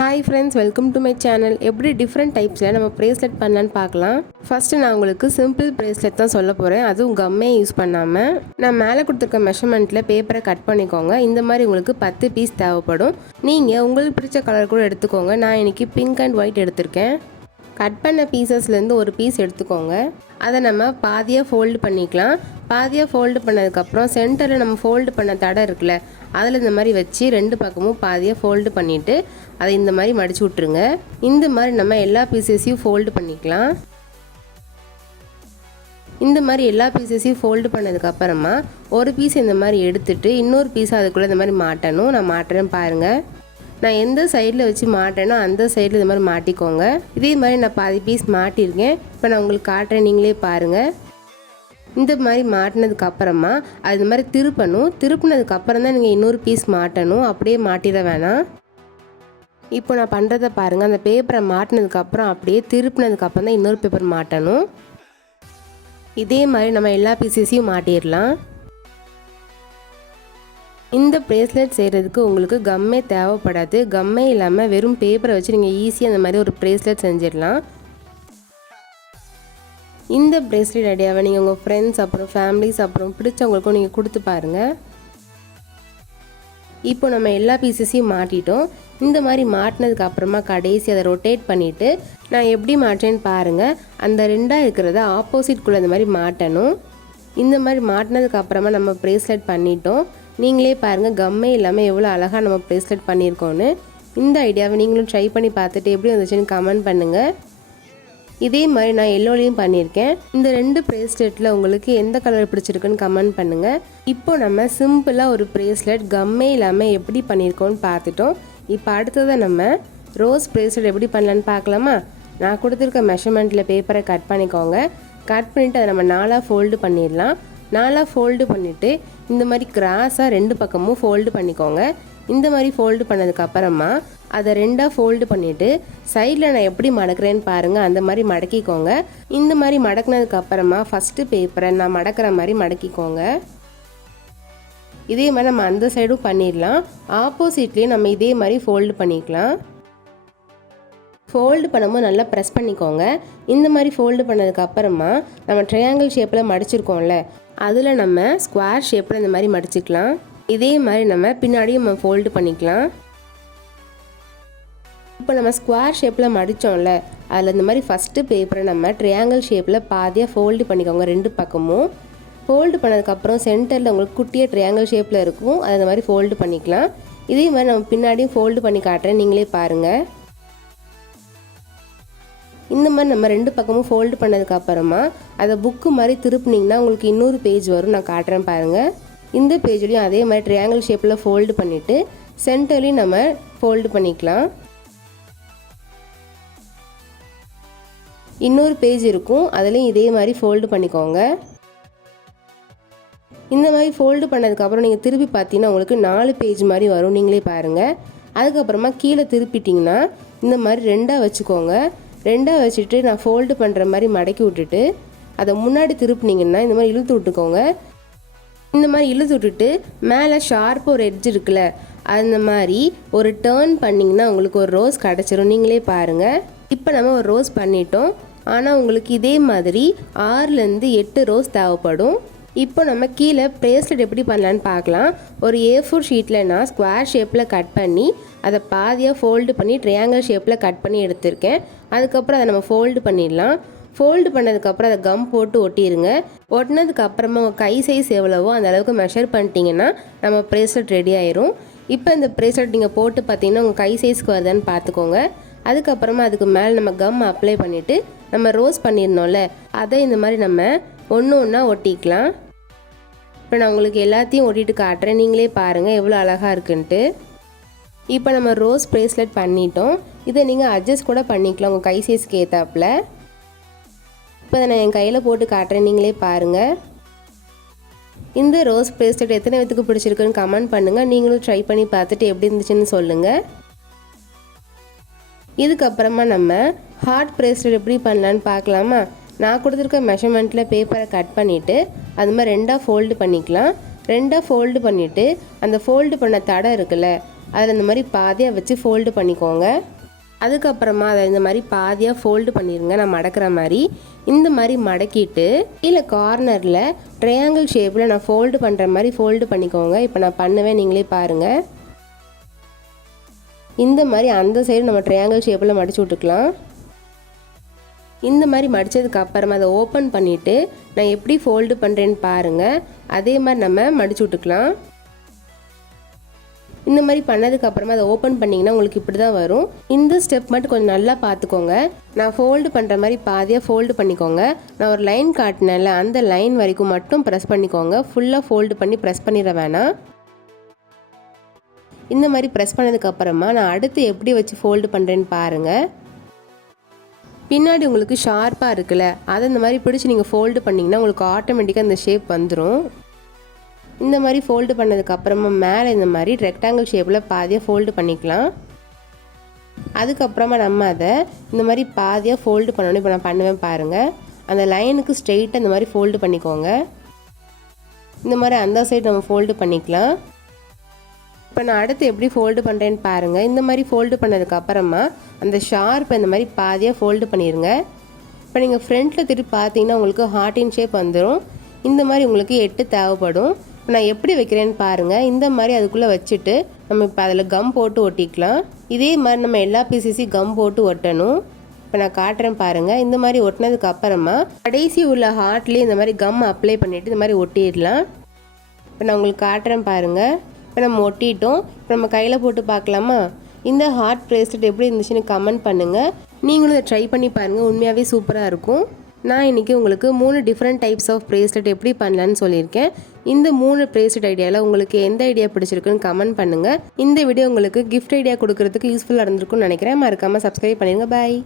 Hi friends, welcome to my channel. எப்படி different டைப்ஸில் நம்ம bracelet பண்ணலான்னு பார்க்கலாம். ஃபஸ்ட்டு நான் உங்களுக்கு சிம்பிள் ப்ரேஸ்லெட் தான் சொல்ல போகிறேன், அதுவும் கம்மே யூஸ் பண்ணாமல். நான் மேலே கொடுத்துருக்க மெஷர்மெண்ட்டில் பேப்பரை கட் பண்ணிக்கோங்க. இந்த மாதிரி உங்களுக்கு 10 பீஸ் தேவைப்படும். நீங்கள் உங்களுக்கு பிடிச்ச கலர் கூட எடுத்துக்கோங்க. நான் இன்றைக்கி பிங்க் அண்ட் ஒயிட் எடுத்திருக்கேன். கட் பண்ண பீசஸ்லேருந்து ஒரு பீஸ் எடுத்துக்கோங்க. அதை நம்ம பாதியாக ஃபோல்டு பண்ணிக்கலாம். பாதியாக ஃபோல்டு பண்ணதுக்கப்புறம் சென்டரில் நம்ம ஃபோல்டு பண்ண தடை இருக்குல்ல, அதில் இந்த மாதிரி வச்சு 2 பக்கமும் பாதியாக ஃபோல்டு பண்ணிவிட்டு அதை இந்த மாதிரி மடிச்சு விட்ருங்க. இந்த மாதிரி நம்ம எல்லா பீசஸையும் ஃபோல்டு பண்ணிக்கலாம். இந்த மாதிரி எல்லா பீசஸையும் ஃபோல்டு பண்ணதுக்கப்புறமா ஒரு பீஸ் இந்த மாதிரி எடுத்துகிட்டு இன்னொரு பீஸ் அதுக்குள்ளே இந்த மாதிரி மாட்டணும். நான் மாட்டுறேன் பாருங்கள். நான் எந்த சைடில் வச்சு மாட்டேனோ அந்த சைடில் இந்த மாதிரி மாட்டிக்கோங்க. இதே மாதிரி நான் பாதி பீஸ் மாட்டியிருக்கேன். இப்போ நான் உங்களுக்கு காட்டுறேன், நீங்களே பாருங்கள். இந்த மாதிரி மாட்டினதுக்கப்புறமா அது இந்த மாதிரி திருப்பணும். திருப்பினதுக்கப்புறம் தான் நீங்கள் இன்னொரு பீஸ் மாட்டணும், அப்படியே மாட்டிட வேணாம். இப்போ நான் பண்ணுறதை பாருங்கள். அந்த பேப்பரை மாட்டினதுக்கப்புறம் அப்படியே திருப்பினதுக்கப்புறம் தான் இன்னொரு பேப்பர் மாட்டணும். இதே மாதிரி நம்ம எல்லா பீசஸையும் மாட்டிடலாம். இந்த ப்ரேஸ்லெட் செய்கிறதுக்கு உங்களுக்கு கம்மே தேவைப்படாது. கம்மே இல்லாமல் வெறும் பேப்பரை வச்சு நீங்கள் ஈஸியாக அந்த மாதிரி ஒரு ப்ரேஸ்லெட் செஞ்சிடலாம். இந்த ப்ரேஸ்லெட் ஐடியாவை நீங்கள் உங்கள் ஃப்ரெண்ட்ஸ் அப்புறம் ஃபேமிலிஸ் அப்புறம் பிடிச்சவங்களுக்கும் நீங்கள் கொடுத்து பாருங்கள். இப்போ நம்ம எல்லா பீசஸையும் மாட்டிட்டோம். இந்த மாதிரி மாட்டினதுக்கு அப்புறமா கடைசி அதை ரொட்டேட் பண்ணிவிட்டு நான் எப்படி மாட்டேன்னு பாருங்கள். அந்த 2ஆக இருக்கிறத ஆப்போசிட்குள்ளே இந்த மாதிரி மாட்டணும். இந்த மாதிரி மாட்டினதுக்கு அப்புறமா நம்ம ப்ரேஸ்லெட் பண்ணிட்டோம். நீங்களே பாருங்கள், கம்மே இல்லாமல் எவ்வளோ அழகாக நம்ம ப்ரேஸ்லெட் பண்ணியிருக்கோன்னு. இந்த ஐடியாவை நீங்களும் ட்ரை பண்ணி பார்த்துட்டு எப்படி வந்துச்சுன்னு கமெண்ட் பண்ணுங்கள். இதே மாதிரி நான் எல்லோலையும் பண்ணியிருக்கேன். இந்த 2 ப்ரேஸ்லெட்டில் உங்களுக்கு எந்த கலர் பிடிச்சிருக்குன்னு கமெண்ட் பண்ணுங்கள். இப்போ நம்ம சிம்பிளாக ஒரு ப்ரேஸ்லெட் கம்மே இல்லாமல் எப்படி பண்ணியிருக்கோன்னு பார்த்துட்டோம். இப்போ அடுத்ததை நம்ம ரோஸ் ப்ரேஸ்லெட் எப்படி பண்ணலான்னு பார்க்கலாமா? நான் கொடுத்துருக்க மெஷர்மெண்ட்டில் பேப்பரை கட் பண்ணிக்கோங்க. கட் பண்ணிவிட்டு அதை நம்ம 4ஆக ஃபோல்டு பண்ணிடலாம். 4ஆக ஃபோல்டு பண்ணிவிட்டு இந்த மாதிரி கிராஸாக 2 பக்கமும் ஃபோல்டு பண்ணிக்கோங்க. இந்த மாதிரி ஃபோல்டு பண்ணதுக்கப்புறமா அதை 2ஆக ஃபோல்டு பண்ணிவிட்டு சைடில் நான் எப்படி மடக்கிறேன்னு பாருங்கள். அந்த மாதிரி மடக்கிக்கோங்க. இந்த மாதிரி மடக்கினதுக்கப்புறமா ஃபஸ்ட்டு பேப்பரை நான் மடக்கிற மாதிரி மடக்கிக்கோங்க. இதே மாதிரி நம்ம அந்த சைடும் பண்ணிடலாம். ஆப்போசிட்லேயும் நம்ம இதே மாதிரி ஃபோல்டு பண்ணிக்கலாம். ஃபோல்டு பண்ணும்போது நல்லா ப்ரெஸ் பண்ணிக்கோங்க. இந்த மாதிரி ஃபோல்டு பண்ணதுக்கப்புறமா நம்ம ட்ரையாங்கிள் ஷேப்பில் மடிச்சிருக்கோம்ல, அதில் நம்ம ஸ்கொயர் ஷேப்பில் இந்த மாதிரி மடிச்சிக்கலாம். இதே மாதிரி நம்ம பின்னாடியும் நம்ம ஃபோல்டு பண்ணிக்கலாம். இப்போ நம்ம ஸ்கொயர் ஷேப்பில் மடித்தோம்ல, அதில் இந்த மாதிரி ஃபஸ்ட்டு பேப்பரை நம்ம ட்ரையாங்கிள் ஷேப்பில் பாதியாக ஃபோல்டு பண்ணிக்கோங்க. 2 பக்கமும் ஃபோல்டு பண்ணதுக்கப்புறம் சென்டரில் உங்களுக்கு குட்டியாக ட்ரையாங்கிள் ஷேப்பில் இருக்கும், அதை இந்த மாதிரி ஃபோல்டு பண்ணிக்கலாம். இதே மாதிரி நம்ம பின்னாடியும் ஃபோல்டு பண்ணி காட்டுறேன், நீங்களே பாருங்கள். இந்த மாதிரி நம்ம 2 பக்கமும் ஃபோல்டு பண்ணதுக்கப்புறமா அதை புக்கு மாதிரி திருப்பினீங்கன்னா உங்களுக்கு இன்னொரு பேஜ் வரும். நான் காட்டுறேன் பாருங்கள். இந்த பேஜ்லேயும் அதே மாதிரி ட்ரையாங்கிள் ஷேப்பில் ஃபோல்டு பண்ணிவிட்டு சென்டர்லேயும் நம்ம ஃபோல்டு பண்ணிக்கலாம். இன்னொரு பேஜ் இருக்கும், அதுலேயும் இதே மாதிரி ஃபோல்டு பண்ணிக்கோங்க. இந்த மாதிரி ஃபோல்டு பண்ணதுக்கப்புறம் நீங்கள் திருப்பி பார்த்தீங்கன்னா உங்களுக்கு 4 பேஜ் மாதிரி வரும், நீங்களே பாருங்கள். அதுக்கப்புறமா கீழே திருப்பிட்டிங்கன்னா இந்த மாதிரி 2ஆக வச்சுக்கோங்க. 2ஆக வச்சுட்டு நான் ஃபோல்டு பண்ணுற மாதிரி மடக்கி விட்டுட்டு அதை முன்னாடி திருப்பினீங்கன்னா இந்த மாதிரி இழுத்து விட்டுக்கோங்க. இந்த மாதிரி இழுத்து விட்டுட்டு மேலே ஷார்ப்பாக ஒரு எட்ஜ் இருக்குல்ல, அந்த மாதிரி ஒரு டேர்ன் பண்ணிங்கன்னா உங்களுக்கு ஒரு ரோஸ் கிடச்சிரும், நீங்களே பாருங்கள். இப்போ நம்ம ஒரு ரோஸ் பண்ணிட்டோம். ஆனால் உங்களுக்கு இதே மாதிரி 6லேருந்து 8 ரோஸ் தேவைப்படும். இப்போ நம்ம கீழே ப்ரேஸ்லெட் எப்படி பண்ணலான்னு பார்க்கலாம். ஒரு A4 ஷீட்டில் நான் ஸ்கொயர் ஷேப்பில் கட் பண்ணி அதை பாதியாக ஃபோல்டு பண்ணி ட்ரையாங்கிள் ஷேப்பில் கட் பண்ணி எடுத்திருக்கேன். அதுக்கப்புறம் அதை நம்ம ஃபோல்டு பண்ணிடலாம். ஃபோல்டு பண்ணதுக்கப்புறம் அதை கம் போட்டு ஒட்டிடுங்க. ஒட்டினதுக்கப்புறமா உங்கள் கை சைஸ் எவ்வளவோ அந்த அளவுக்கு மெஷர் பண்ணிட்டீங்கன்னா நம்ம ப்ரேஸ்லெட் ரெடி ஆயிரும். இப்போ இந்த ப்ரேஸ்லெட் நீங்கள் போட்டு பார்த்தீங்கன்னா உங்கள் கை சைஸ்க்கு வருதான்னு பார்த்துக்கோங்க. அதுக்கப்புறமா அதுக்கு மேலே நம்ம கம் அப்ளை பண்ணிவிட்டு நம்ம ரோஸ் பண்ணியிருந்தோம்ல, அதை இந்த மாதிரி நம்ம ஒன்று ஒன்றா ஒட்டிக்கலாம். இப்போ நான் உங்களுக்கு எல்லாத்தையும் ஒட்டிட்டு காட்டுறேன், நீங்களே பாருங்கள் எவ்வளோ அழகாக இருக்குன்ட்டு. இப்போ நம்ம ரோஸ் ப்ரேஸ்லெட் பண்ணிட்டோம். இதை நீங்கள் அட்ஜஸ்ட் கூட பண்ணிக்கலாம் உங்கள் கை சைஸ்க்கு ஏற்றாப்புல. இப்போ அதை நான் என் கையில் போட்டு காட்டுறேன், நீங்களே பாருங்கள். இந்த ரோஸ் ப்ரேஸ்லெட் எத்தனை பேத்துக்கு பிடிச்சிருக்குன்னு கமெண்ட் பண்ணுங்கள். நீங்களும் ட்ரை பண்ணி பார்த்துட்டு எப்படி இருந்துச்சுன்னு சொல்லுங்கள். இதுக்கப்புறமா நம்ம ஹார்ட் ப்ரேஸ்லெட் எப்படி பண்ணலான்னு பார்க்கலாமா? நான் கொடுத்துருக்க மெஷர்மெண்ட்டில் பேப்பரை கட் பண்ணிவிட்டு அது மாதிரி 2ஆக ஃபோல்டு பண்ணிக்கலாம். 2ஆக ஃபோல்டு பண்ணிவிட்டு அந்த ஃபோல்டு பண்ண தடை இருக்குல்ல, அதில் இந்த மாதிரி பாதியாக வச்சு ஃபோல்டு பண்ணிக்கோங்க. அதுக்கப்புறமா அதை இந்த மாதிரி பாதியாக ஃபோல்டு பண்ணிடுங்க. நான் மடக்கிற மாதிரி இந்த மாதிரி மடக்கிட்டு கீழே கார்னரில் ட்ரையாங்கிள் ஷேப்பில் நான் ஃபோல்டு பண்ணுற மாதிரி ஃபோல்டு பண்ணிக்கோங்க. இப்போ நான் பண்ணுவேன், நீங்களே பாருங்கள். இந்த மாதிரி அந்த சைடு நம்ம ட்ரையாங்கிள் ஷேப்பில் மடிச்சு விட்டுக்கலாம். இந்த மாதிரி மடித்ததுக்கு அப்புறமா அதை ஓப்பன் பண்ணிவிட்டு நான் எப்படி ஃபோல்டு பண்ணுறேன்னு பாருங்கள். அதே மாதிரி நம்ம மடிச்சு விட்டுக்கலாம். இந்த மாதிரி பண்ணதுக்கப்புறமா அதை ஓப்பன் பண்ணிங்கன்னா உங்களுக்கு இப்படி தான் வரும். இந்த ஸ்டெப் மட்டும் கொஞ்சம் நல்லா பார்த்துக்கோங்க. நான் ஃபோல்டு பண்ணுற மாதிரி பாதியாக ஃபோல்டு பண்ணிக்கோங்க. நான் ஒரு லைன் காட்டினேன்ல, அந்த லைன் வரைக்கும் மட்டும் ப்ரெஸ் பண்ணிக்கோங்க. ஃபுல்லாக ஃபோல்டு பண்ணி ப்ரெஸ் பண்ணிட வேணாம். இந்த மாதிரி ப்ரெஸ் பண்ணதுக்கப்புறமா நான் அடுத்து எப்படி வச்சு ஃபோல்டு பண்ணுறேன்னு பாருங்கள். பின்னாடி உங்களுக்கு ஷார்ப்பாக இருக்குல்ல, அதை இந்த மாதிரி பிடிச்சி நீங்கள் ஃபோல்டு பண்ணிங்கன்னா உங்களுக்கு ஆட்டோமேட்டிக்காக இந்த ஷேப் வந்துடும். இந்த மாதிரி ஃபோல்டு பண்ணதுக்கப்புறமா மேலே இந்த மாதிரி ரெக்டாங்கிள் ஷேப்பில் பாதியாக ஃபோல்டு பண்ணிக்கலாம். அதுக்கப்புறமா நம்ம அதை இந்த மாதிரி பாதியாக ஃபோல்டு பண்ணணும். இப்போ நான் பண்ணுவேன் பாருங்கள். அந்த லைனுக்கு ஸ்ட்ரெயிட்டாக இந்த மாதிரி ஃபோல்டு பண்ணிக்கோங்க. இந்த மாதிரி அந்த சைடு நம்ம ஃபோல்டு பண்ணிக்கலாம். இப்போ நான் அடுத்து எப்படி ஃபோல்டு பண்ணுறேன்னு பாருங்கள். இந்த மாதிரி ஃபோல்டு பண்ணதுக்கப்புறமா அந்த ஷார்ப்பை இந்த மாதிரி பாதியாக ஃபோல்டு பண்ணிடுங்க. இப்போ நீங்கள் ஃப்ரண்ட்டில் திருப்பி பார்த்தீங்கன்னா உங்களுக்கு ஹார்ட்டின் ஷேப் வந்துடும். இந்த மாதிரி உங்களுக்கு 8 தேவைப்படும். இப்போ நான் எப்படி வைக்கிறேன்னு பாருங்கள். இந்த மாதிரி அதுக்குள்ளே வச்சுட்டு நம்ம இப்போ அதில் கம் போட்டு ஒட்டிக்கலாம். இதே மாதிரி நம்ம எல்லா பீசஸையும் கம் போட்டு ஒட்டணும். இப்போ நான் காட்டுறேன் பாருங்கள். இந்த மாதிரி ஒட்டினதுக்கு அப்புறமா கடைசி உள்ள ஹார்ட்லேயே இந்த மாதிரி கம் அப்ளை பண்ணிவிட்டு இந்த மாதிரி ஒட்டிடலாம். இப்போ நான் உங்களுக்கு காட்டுறேன் பாருங்கள். இப்போ நம்ம ஒட்டிட்டோம். இப்போ நம்ம கையில் போட்டு பார்க்கலாமா? இந்த ஹார்ட் ப்ரேஸ்லெட் எப்படி இருந்துச்சுன்னு கமெண்ட் பண்ணுங்கள். நீங்களும் இதை ட்ரை பண்ணி பாருங்கள். உண்மையாகவே சூப்பராக இருக்கும். நான் இன்றைக்கி உங்களுக்கு 3 டிஃப்ரெண்ட் டைப்ஸ் ஆஃப் ப்ரேஸ்லெட் எப்படி பண்ணலான்னு சொல்லியிருக்கேன். இந்த 3 ப்ரேஸ்லெட் ஐடியாவில் உங்களுக்கு எந்த ஐடியா பிடிச்சிருக்குன்னு கமெண்ட் பண்ணுங்கள். இந்த வீடியோ உங்களுக்கு கிஃப்ட் ஐடியா கொடுக்கறதுக்கு யூஸ்ஃபுல்லாக இருந்திருக்கும்னு நினைக்கிறேன். மறக்காமல் சப்ஸ்கிரைப் பண்ணிடுங்க. பாய்.